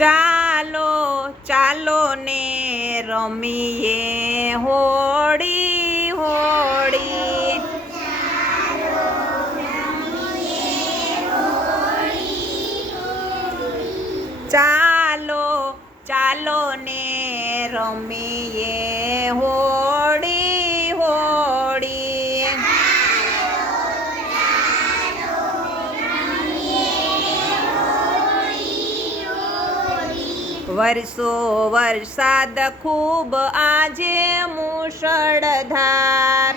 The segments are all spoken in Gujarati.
ચાલો ચાલો ને રમીએ હોળી હોળી. ચાલો ચાલો ને રમીએ હોળી હોળી. વરસો વરસાદ ખૂબ આજે મુશળધાર.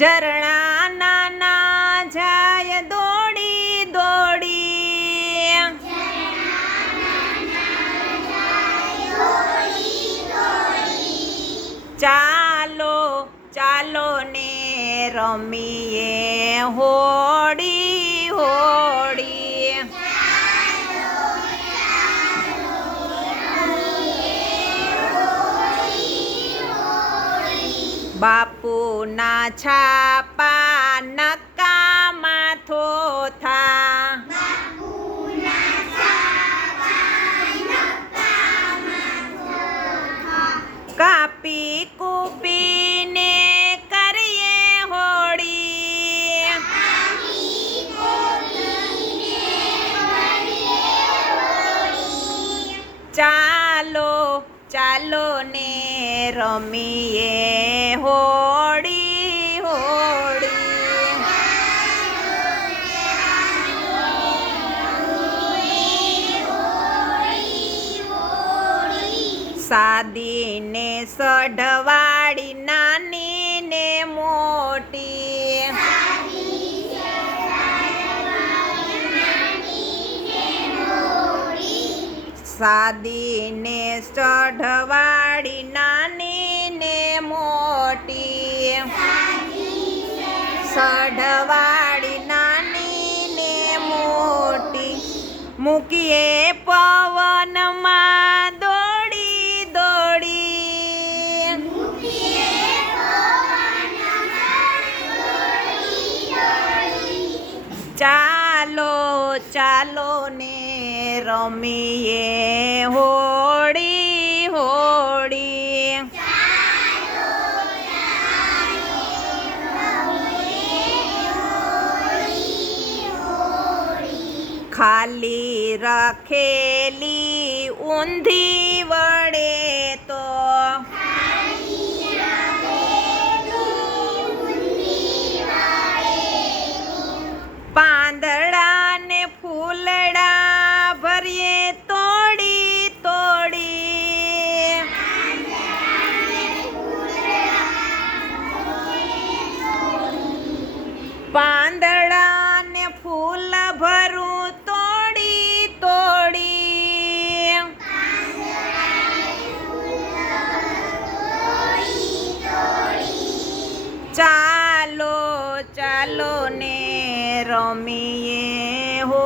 ઝરણા નાના જાય દોડી દોડી. ચાલો ચાલો ને રમીએ હોળી હોળી. બાપુના છાપા નકામા થોથા. કાપી કૂપીને કરીએ હોળી. ચાલો ચાલો ને રમીએ હોળી હોળી. સાદી ને સઢવાળી નાની ને મોટી. સાદી ને સઢવાળી નાની ને મોટી. સઢવાળી નાની ને મોટી. મૂકીએ પવનમાં દોડી દોડી. ચાલો ચાલો ને રમીએ હોળી હોળી. ખાલી રાખેલી ઊંધી વડે તો. પાંદડા ને ફૂલડા ભરીએ તોડી તોડી. પાંદડા ને ફૂલ ભરું તોડી તોડી. ચાલો ચાલો ને રમીએ હો